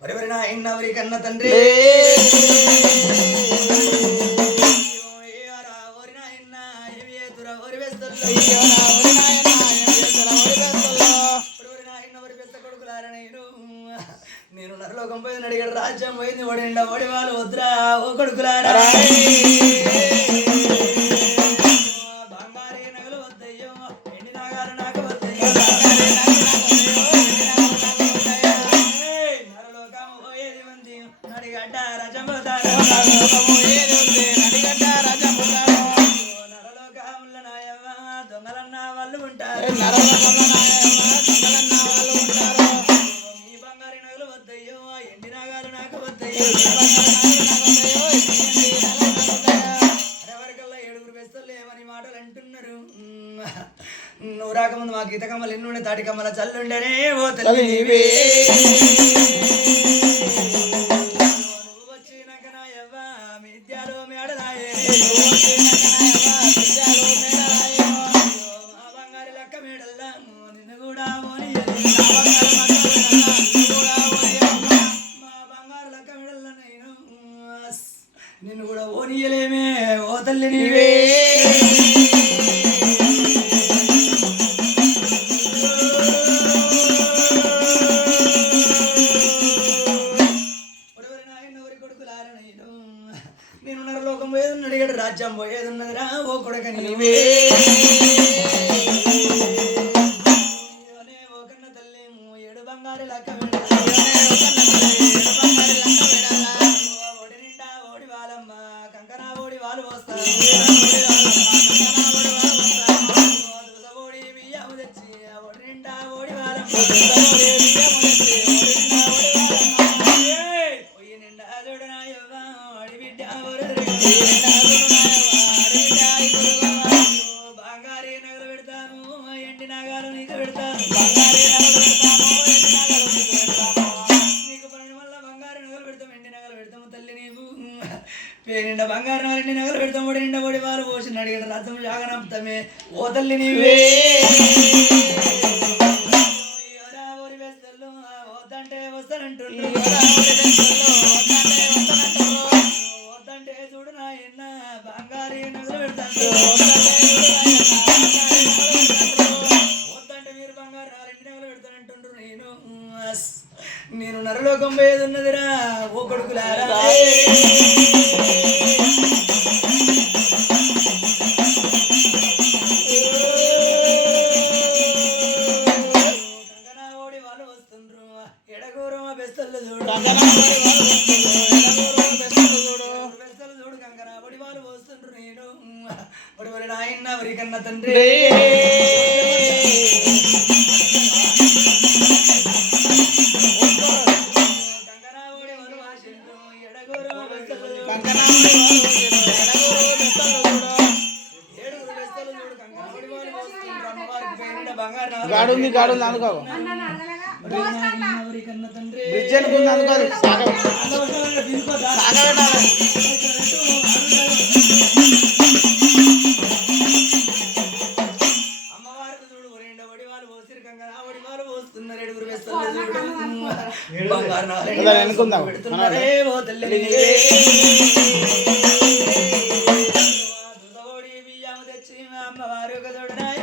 ఎవరి నాయన ఎవరి కన్న తండ్రి ఓరి నాయన ఏమి ఏతురా ఓరి వేస్తల్లో నేను నరలోకం పోయింది అడిగాడు రాజ్యం పోయింది ఓడిండా ఓడి వాళ్ళు వద్దురా ఓ కొడుకులారా బంగారీ నగలు వద్దయ్యో ఎండి నాగాలు నాకు వద్దయ్యో నరలోకం పోయేది ఉంది నడిగడ్డ రజం నరలోకముల నాయవ్వ దొంగలన్న వాళ్ళు ఉంటారు నువ్వు రాకముందు మా గీత కమ్మలు ఎన్నుండే తాటి కమ్మల చల్లుండేనే ఓ తల్లి నీవే నువ్వు వచ్చినాక నా యవ్వ మిద్యాలో మేడలాయే మా బంగారు లక్క మేడల్లా నిన్ను కూడా మా బంగారు లక్క మేడల్లా నేను నిన్ను కూడా ఓనియలేమే ఓ తల్లి నీవే నేను నరలోకం పోయేది అడిగాడు రాజ్యం పోయేది ఉన్నదిరా ఓ కొడుక నీవే ఓ కన్న తల్లి ఏడు బంగారు లక్క ఓడి నిండా ఓడి వాళ్ళమ్మ కంకణ ఓడి వాళ్ళు వస్తారు ఓడి బియ్యం తెచ్చి ఓడి నిండా ఓడి వాళ్ళమ్మ పొయ్యి నిండా చూడనా ఓడి బిడ్డ బంగారీ నగలు పెడతాము ఎండి నాగాలు నీకు పెడతాను నీకు పని వల్ల బంగారు నగలు పెడతాం ఎండి నగలు పెడతాము తల్లి నీకు పేరిండ బంగారు నగలు ఎండి నగలు పెడతాం ఓడి నిండా ఓడి వాళ్ళు పోసిన అడిగిన రథం జాగనంపుతామే ఓ తల్లి నీవే ఓరి వేస్తల్లో వద్దంటే వస్తానంటున్నా వద్దంటే చూడు నాయన్న బంగారీ నగలు పెడతాను వద్దంటే మీరు బంగారు నాలుగు నగలు పెడతానంటుండ్రు నేను నరలోకం పోయేది ఉన్నదిరా ఓ కొడుకులారా కంకణ ఓడి వాళ్ళు వస్తుండ్రు ఎడగూరు మా బెస్తల్లో చూడు చూడు కంకణ ఓడి వాళ్ళు వస్తుండ్రు నేను ఒడి నాయన్న వరి కన్న తండ్రి కంకణ ఓడి వాళ్ళు వాసిండ్రు ఎడగూరు ఏడుగురు బెస్తలు చూడు కంకణ ఓడి వాళ్ళు వస్తుండ్రు అమ్మవారికి పేరిట బంగారు గాడుంది అనుకో వరి కన్న తండ్రి బ్రిడ్జ్ అనుకుంది అనుకోదు అమ్మవారికి చూడు ఒరిండ ఒడి వాళ్ళు పోసిరు కంగా ఒడి వాళ్ళు పోస్తున్నారు ఏడుగురు వేస్తారు బంగారు అనుకుందాం పెడుతున్నారే ఓ తల్లి దుదోడి బియ్యం తెచ్చి అమ్మవారు ఒక చూడనాయ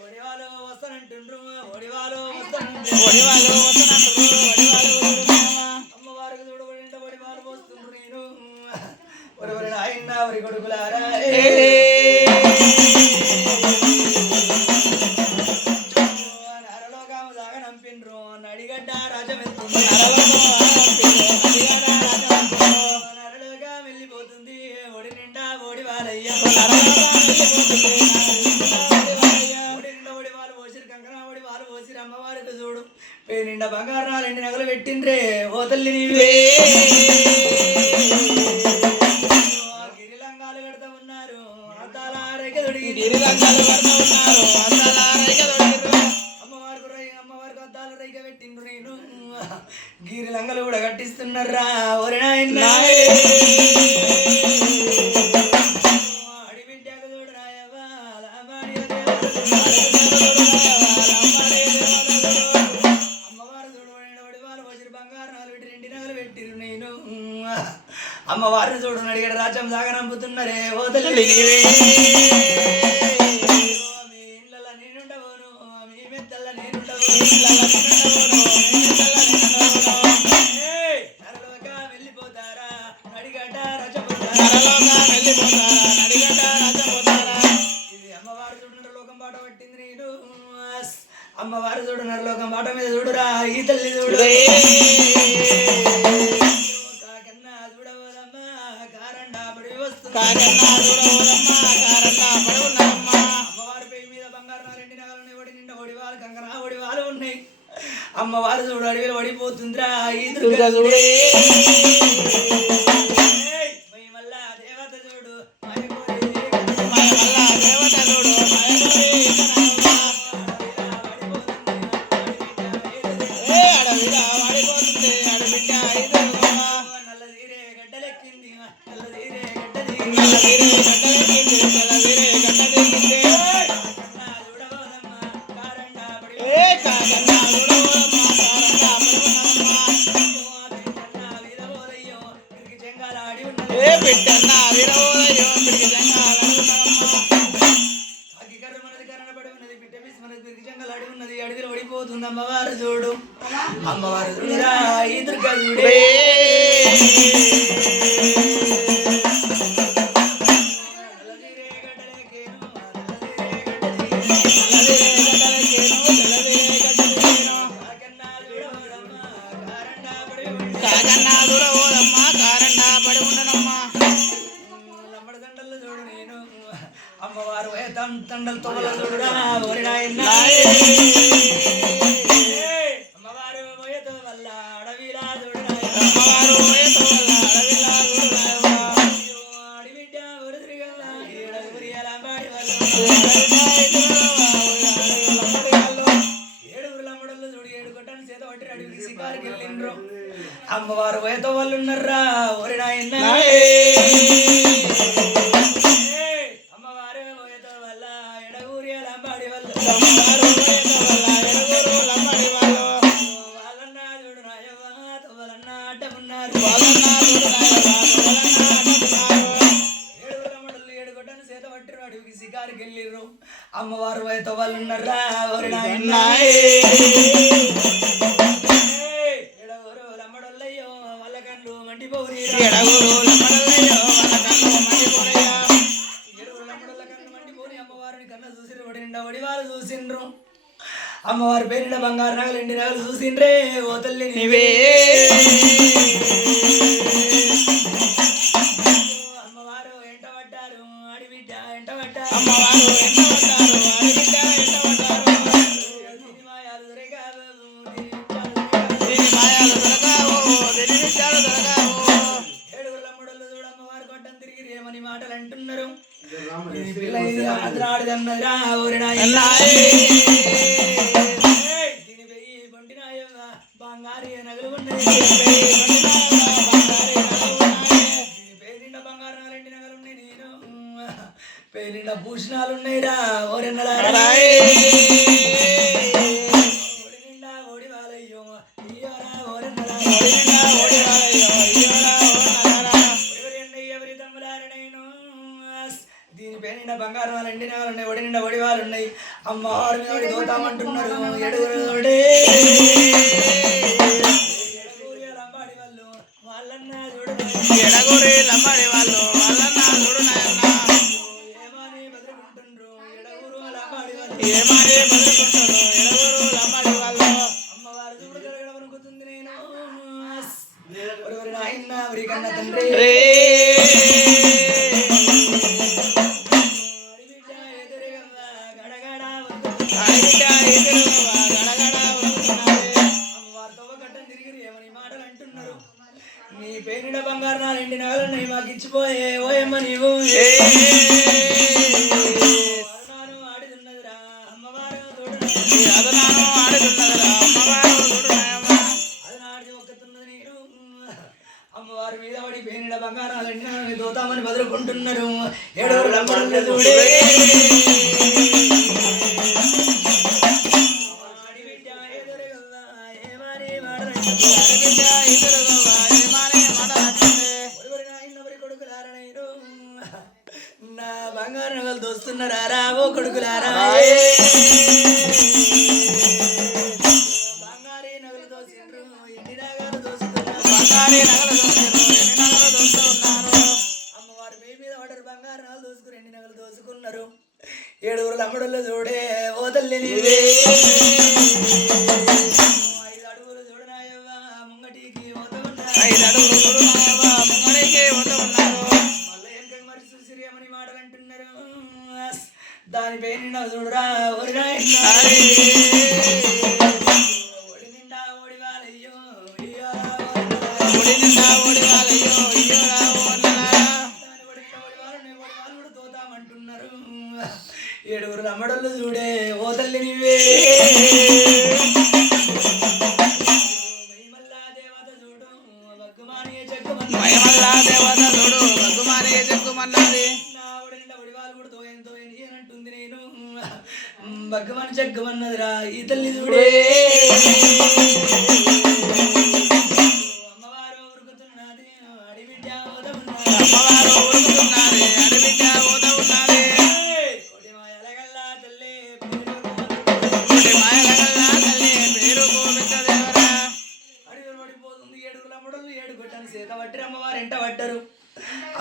ఒడి వాళ్ళు వస్తానంటుండ్రు ఒడి వాళ్ళు అమ్మవారికి చూడు ఒడింట ఒడి వాళ్ళు పోస్తుండ్రు నేను ఒరి నాయన్న ఒరి కొడుకులారా నరలోకము సాగనంపిండ్రు నడిగడ్డ రాజమెత్తుంది నరలోకం వెళ్ళిపోతుంది ఒడి నిండా ఓడి వాళ్ళయ్యా ఓడి నిండా ఓడి వాళ్ళు పోసిరు కంకణ ఓడి వాళ్ళు పోసిరు అమ్మవారికి చూడు పేరు నిండా బంగారు ఎండి నగలు పెట్టిండ్రే ఓ తల్లి నీవే గిరిలంగాలు కడతా ఉన్నారు అద్దాల రేఖ తొడిగి అమ్మవారికి అద్దాల రేఖ పెట్టిండ్రు నేను గిరి లంగలు కూడా కట్టిస్తున్నారా ఒరి నాయన అడిబిడ్డకు చూడు నాయవ్వ అమ్మవారిని చూడు అడిగాడు రాజ్యం సాగనంపుతున్నారే ఓ తల్లి మీ ఇళ్ళల్లో నేనుండవను మీ మెత్తల్లో నరలోక వెళ్ళిపోతారా నడిగట రచపోతారా ఇది అమ్మవారు చూడు నరలోకం పాట పట్టింది నేను అమ్మవారు చూడు నరలోకం పాట మీద చూడురా ఈ తల్లి చూడు కాకన్నా చూడవదమ్మా కారండా పడి వస్తుంది అమ్మవారి పేరు మీద బంగారు రెండు నగలు ఒడి నిండా ఒడివాలు కంకరా ఒడివాలు ఉన్నాయి అమ్మవారు చూడు అడవిలో పడిపోతుందిరా ఈ దుర్గా చూడు మళ్ళా దేవత చూడు నల్లదీరే గడ్డలెక్కింది నల్లదీరే అడవిలో పడిపోతుంది అమ్మవారు చూడు అమ్మవారు చూడురా ఈ దుర్గా చూడే అమ్మవారు తండలు తొగల చూడురా అమ్మవారు పోయేతో వల్ల అడవిలా చూడురా అడిబిడ్డ ఊరుదిరిగల్లా ఏడుగురియల బాడి ఏడుగురుల ముడలు చూడు ఏడు కొట్టని చేత పట్టి అడవికి శికారికి వెళ్ళిండ్రు అమ్మవారు పోయేతో వాళ్ళు ఉన్నారా ఓరి నాయన అమ్మవారు వైతో వాళ్ళు ఉన్నారా ఎడగూరు లమ్మడొల్లయ్యో వాళ్ళ కళ్ళు మండిపోయి ఎడగూరు లమ్మడొల్ల కళ్ళు మండిపోయి అమ్మవారిని కన్న చూసి ఒడి నిండా ఒడి వాళ్ళు చూసిండ్రు అమ్మవారి పేరిన బంగారు నగలు ఎండి నగలు చూసిండ్రే ఓ తల్లి నీవే అమ్మవారు ఎంట పడ్డారు అడిబిడ్డ ఎంట పడ్డారు ఏడుగురు చూడు అమ్మవారు కొట్టం తిరిగి ఏమని మాటలు అంటున్నారు పిల్ల ఇది ఆదిరాడుదన్నదిరా ఊరినా దీని వెయ్యి బండినాయ బంగారు నగలు ఉన్నాయి పేరిండ బంగారు రెండు నగలు ఉన్నాయి నేను పేరిండ భూషణాలు ఉన్నాయిరా ఓరెన్నడా ఓడి నిండా ఓడి వాలయ్యో ఇయ్యోరా ఓరెన్నడా ఎవరి తమ్ములారనైను దీని పేరిండ బంగారు రెండు నగలు ఉన్నాయి ఒడి నిండా ఒడి వాళ్ళు ఉన్నాయి అమ్మవారి మీద ఒడి దోతామంటున్నారు ఎడుగురుడే లంబాడి వాళ్ళు వాళ్ళన్నా చూడు ఎడగూరి లంబాడి వాళ్ళు వాళ్ళన్నా చూడు నాయన్న ఏమని బతుకుంటుండ్రు ఎడగురు లంబాడి వాళ్ళు ఏమని బతుకుంటారు ఎడగూరు లంబాడి వాళ్ళు అమ్మవారు చూడు జరగడమనుకుతుంది నేను ఒరువరి నాయన్న ఒరి కన్న తండ్రి అడిబిడ్డ ఎదురుగవ్వ గడగడ అమ్మవారితో గడ్డం తిరిగి ఏమని మాటలు అంటున్నారు నీ పేరిన బంగారు నా రెండు నగలున్నాయి మాకు ఇచ్చిపోయే ఓయమ్మ నీవు ఆడుతున్నదిరా అమ్మవారు అదనాడు ఒక్కతున్నది నేను అమ్మవారి మీద పడి పేరిన బంగారాలన్నీ దోతామని బదులుకుంటున్నారు ఏడవరు లంబడులు చూడే ఏమని మాటలు బంగారు నగలు దోస్తున్నారా ఓ కొడుకులారా బంగారీ నగలు దోసిండ్రు ఎన్ని నగలు దోస్తున్నారు అమ్మవారి పేరు మీద పడ్డారు బంగారు నగలు దోసుకుని ఎన్ని నగలు దోసుకున్నారు ఏడుగురు అమ్మడుల్లో చూడే ఓ తల్లి నీవే 5 అడుగులు చూడనాయవ్వా ముంగటికి ఓత ఉన్నారు మళ్ళీ ఏం మరి సుసిరియమని మాటలు అంటున్నారు దాని పేరు చూడరా ఒడి నిండా ఓడి వాళ్ళయ్యో తోతామంటున్నారు ఏడుగురు అమ్మడళ్ళు చూడే ఓ తల్లి నీవే మహిమల్లా దేవత చూడు బగ్గుమానియే చెక్కుమన్నది నా ఒడి నిండా ఒడి వాళ్ళు కూడా తోయంతో అంటుంది నేను బగ్గమని చెక్కమన్నదిరా ఈ తల్లి చూడే అమ్మవారు ఉరుకుతున్నది అడిబిడ్డ ఓద ఉన్నది కోటి మాయలగల్లా తల్లి అడుగులు పడిపోతుంది ఏడుగుల అమ్మడలు ఏడు కొట్టాను సీత పట్టిరు అమ్మవారు ఎంట పట్టరు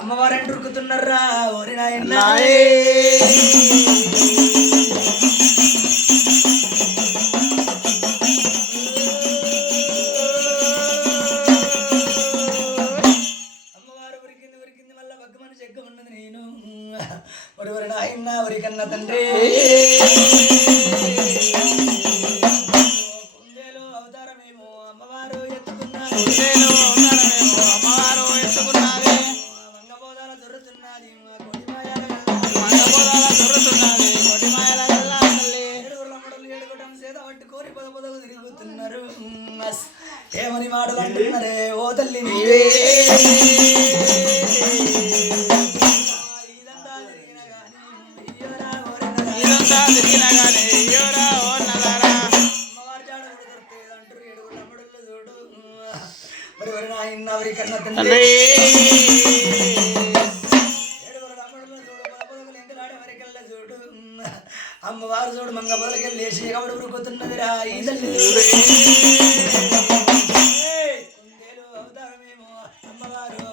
అమ్మవారు ఎంట ఉరుకుతున్నారా ఓరి నాయన కన్న తండ్రి కుందేలు అవతారమేమో అమ్మవారు ఎత్తుకున్నారు మంగబోధాల దొరుకుతున్నది ఏడుగుటం సేద పట్టు కోరి పొదకు తిరుగుతున్నారు ఏమని మాటలు అంటున్నారే ఓ తల్లి నీవే అమ్మవారు చూడు మంగ పొదలకెళ్ళి లేచి కబడి ఉరుకుతున్నదిరా ఈ తల్లి కుందేలు అవతారమేమో అమ్మవారు